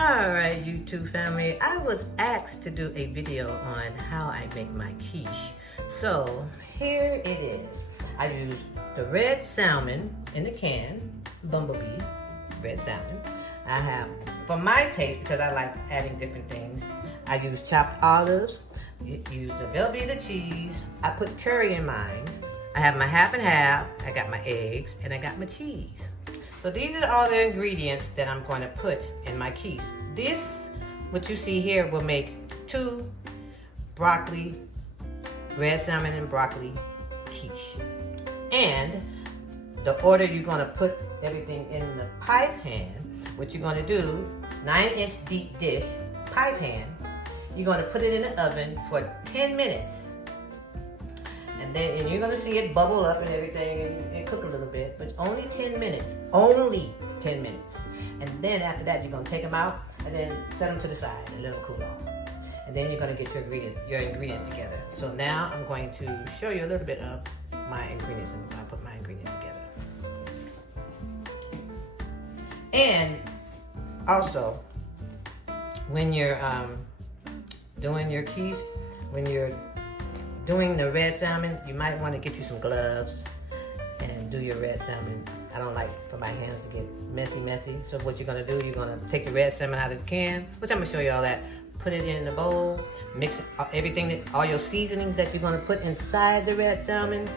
Alright, YouTube family, I was asked to do a video on how I make my quiche. So, here it is. I use the red salmon in the can, bumblebee, red salmon. I have, for my taste, because I like adding different things, I use chopped olives, use the Velveeta cheese, I put curry in mine. I have my half and half, I got my eggs, and I got my cheese. So these are all the ingredients that I'm going to put in my quiche. This, what you see here, will make 2 broccoli, red salmon and broccoli quiche. And the order you're going to put everything in the pie pan, what you're going to do, 9-inch deep dish, pie pan, you're going to put it in the oven for 10 minutes. And you're going to see it bubble up and everything and cook a little bit, but only 10 minutes. Only 10 minutes. And then after that, you're going to take them out and then set them to the side and let them cool off. And then you're going to get your ingredients together. So now I'm going to show you a little bit of my ingredients and I put my ingredients together. And also, when you're doing your quiche, when you're doing the red salmon, you might want to get you some gloves and do your red salmon. I don't like for my hands to get messy. So what you're gonna do, you're gonna take the red salmon out of the can, which I'm gonna show you all that. Put it in the bowl, mix it, all your seasonings that you're gonna put inside the red salmon.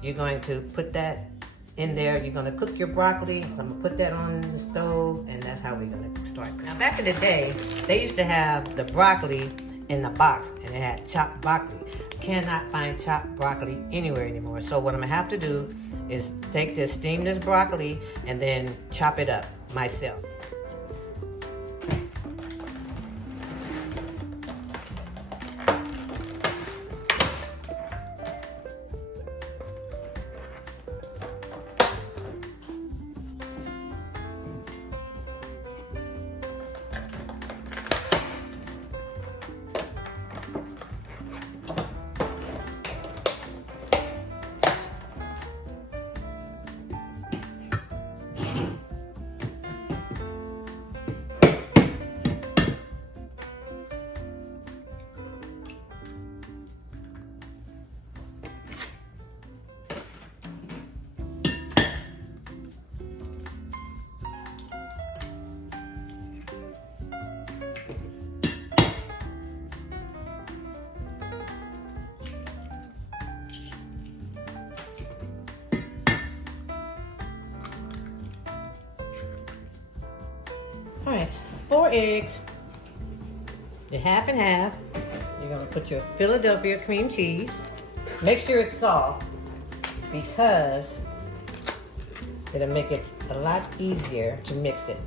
You're going to put that in there. You're gonna cook your broccoli. I'm gonna put that on the stove, and that's how we're gonna start. Now back in the day, they used to have the broccoli in the box, and it had chopped broccoli. Cannot find chopped broccoli anywhere anymore. So what I'm gonna have to do is take this, steam this broccoli, and then chop it up myself. All right, 4 eggs, the half and half. You're gonna put your Philadelphia cream cheese. Make sure it's soft because it'll make it a lot easier to mix it.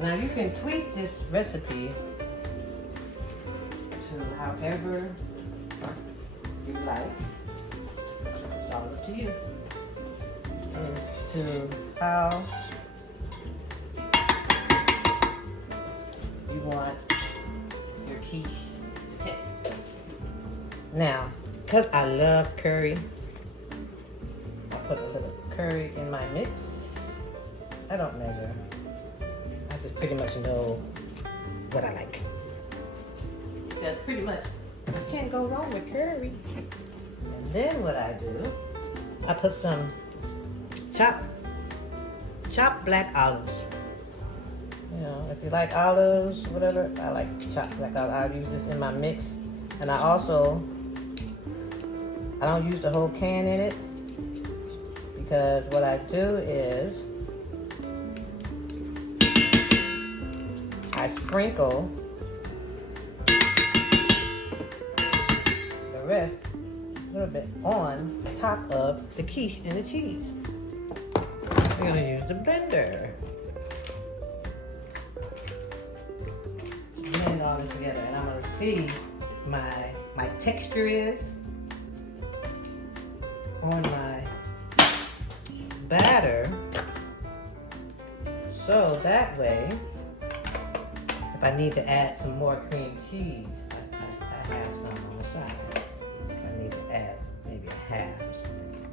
Now you can tweak this recipe to however you like. It's all up to you. As to how you want your quiche to taste. Now, because I love curry, I put a little curry in my mix. I don't measure. I just pretty much know what I like. That's pretty much, you can't go wrong with curry. And then what I do, I put some chopped black olives. You know, if you like olives, whatever, I like chopped black olives. I'll use this in my mix. And I don't use the whole can in it because what I do is I sprinkle the rest a little bit on top of the quiche and the cheese. We're gonna use the blender. this together, and I'm gonna see my texture is on my batter, so that way, if I need to add some more cream cheese, I have some on the side. I need to add maybe a half or something.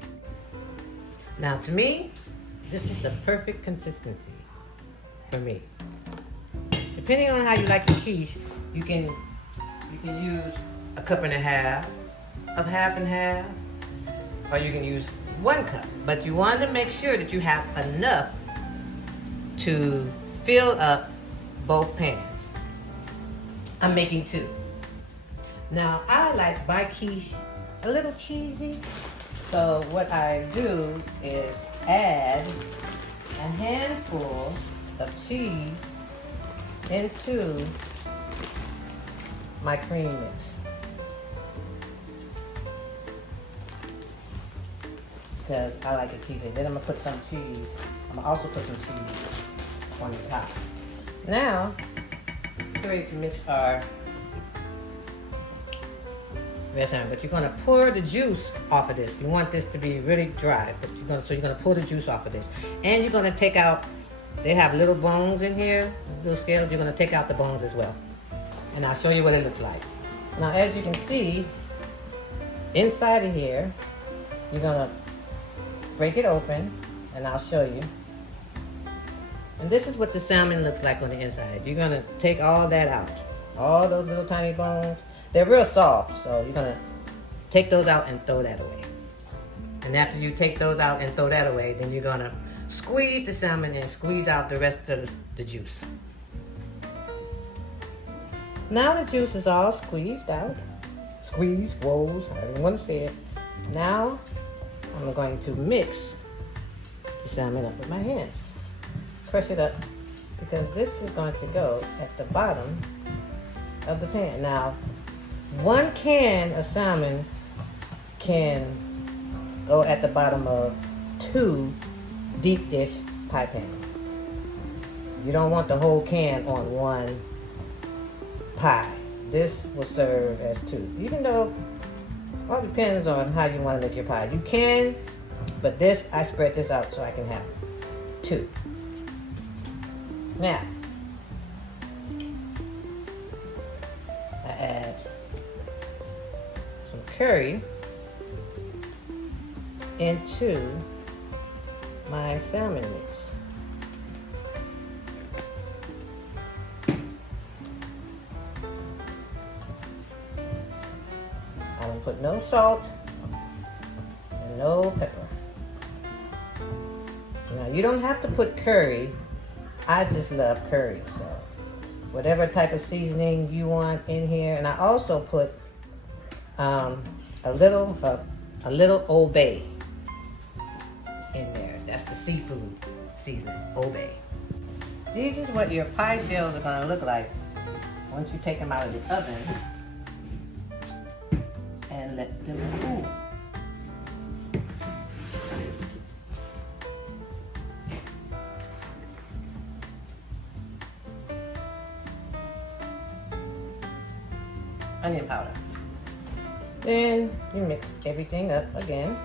Now, to me, this is the perfect consistency for me. Depending on how you like your quiche, you can use a cup and a half of half and half, or you can use 1 cup. But you want to make sure that you have enough to fill up both pans. I'm making 2. Now, I like my quiche a little cheesy, so what I do is add a handful of cheese into my cream mix. Because I like it cheesy. Then I'm gonna put some cheese. I'm gonna also put some cheese on the top. Now, we're ready to mix our red salmon, but you're gonna pour the juice off of this. You want this to be really dry, but you're gonna pull the juice off of this. And you're gonna take out, they have little bones in here, little scales. You're gonna take out the bones as well. And I'll show you what it looks like. Now, as you can see, inside of here, you're gonna break it open, and I'll show you. And this is what the salmon looks like on the inside. You're gonna take all that out. All those little tiny bones. They're real soft, so you're gonna take those out and throw that away. And after you take those out and throw that away, then you're gonna squeeze the salmon and squeeze out the rest of the juice. Now the juice is all squeezed out. Squeeze, woes, I don't want to say it. Now I'm going to mix the salmon up with my hands. Crush it up, because this is going to go at the bottom of the pan. Now, 1 can of salmon can go at the bottom of 2 deep dish pie pans. You don't want the whole can on 1 pie. This will serve as 2. Even though, all depends on how you want to make your pie. You can, but this, I spread this out so I can have 2. Now, I add some curry into my salmon mix. I don't put no salt and no pepper. Now, you don't have to put curry. I just love curry, so whatever type of seasoning you want in here. And I also put a little Old Bay in there. That's the seafood seasoning, Old Bay. This is what your pie shells are gonna look like once you take them out of the oven and let them cool. Onion powder. Then you mix everything up again.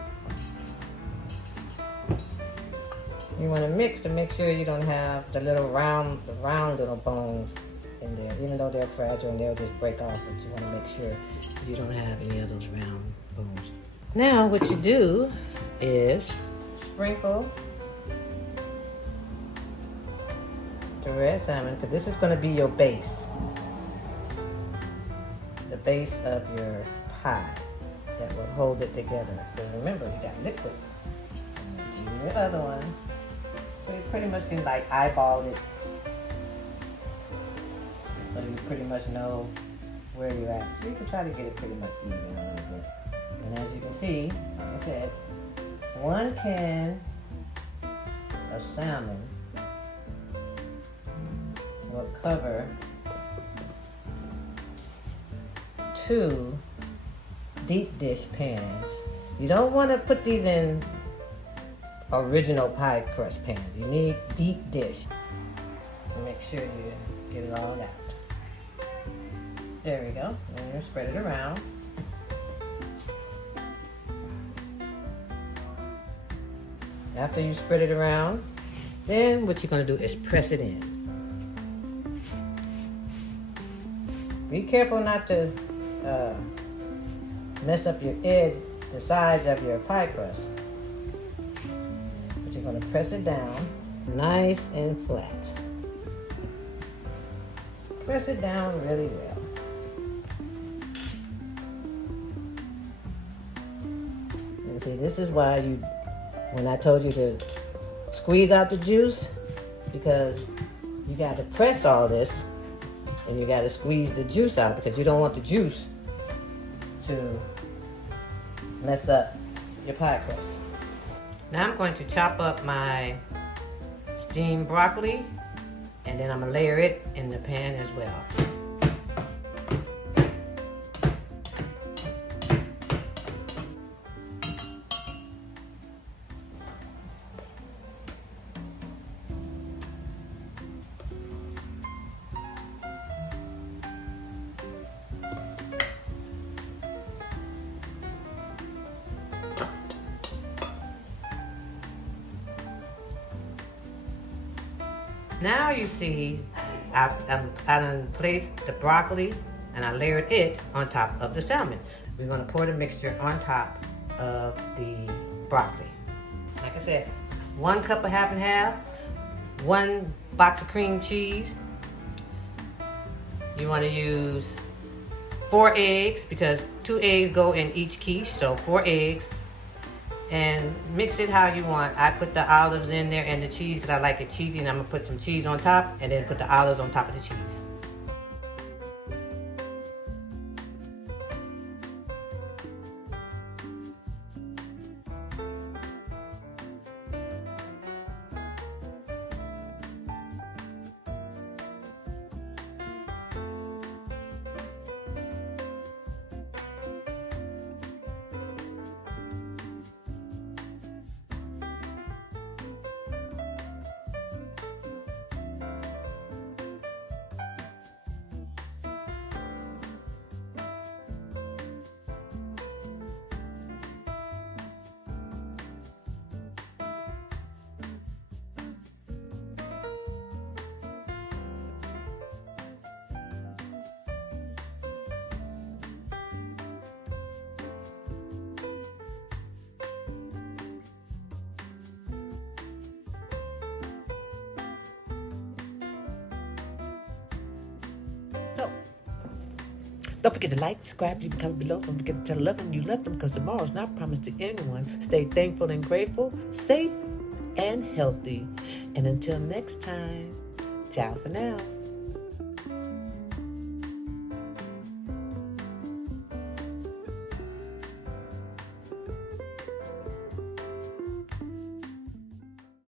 You want to mix to make sure you don't have the round little bones in there. Even though they're fragile and they'll just break off, but you want to make sure you don't have any of those round bones. Now what you do is sprinkle the red salmon, because this is going to be your base. The base of your pie that will hold it together. Because remember, you got liquid. And the other one. So you pretty much can like eyeball it. So you pretty much know where you're at. So you can try to get it pretty much even a little bit. And as you can see, like I said, 1 can of salmon will cover 2 deep dish pans. You don't want to put these in original pie crust pans. You need deep dish. Make sure you get it all out. There we go. And you spread it around. After you spread it around, then what you're going to do is press it in. Be careful not to mess up your edge, the sides of your pie crust. But you're going to press it down nice and flat. Press it down really well. And see, this is why when I told you to squeeze out the juice, because you got to press all this and you got to squeeze the juice out, because you don't want the juice to mess up your pie crust. Now I'm going to chop up my steamed broccoli, and then I'm going to layer it in the pan as well. Now you see, I done placed the broccoli and I layered it on top of the salmon. We're gonna pour the mixture on top of the broccoli. Like I said, 1 cup of half and half, 1 box of cream cheese. You wanna use 4 eggs, because 2 eggs go in each quiche, so 4 eggs. And mix it how you want. I put the olives in there and the cheese because I like it cheesy, and I'm gonna put some cheese on top and then put the olives on top of the cheese. So, don't forget to like, subscribe, leave a comment below. Don't forget to tell a loved one you love them, because tomorrow's not promised to anyone. Stay thankful and grateful, safe and healthy. And until next time, ciao for now.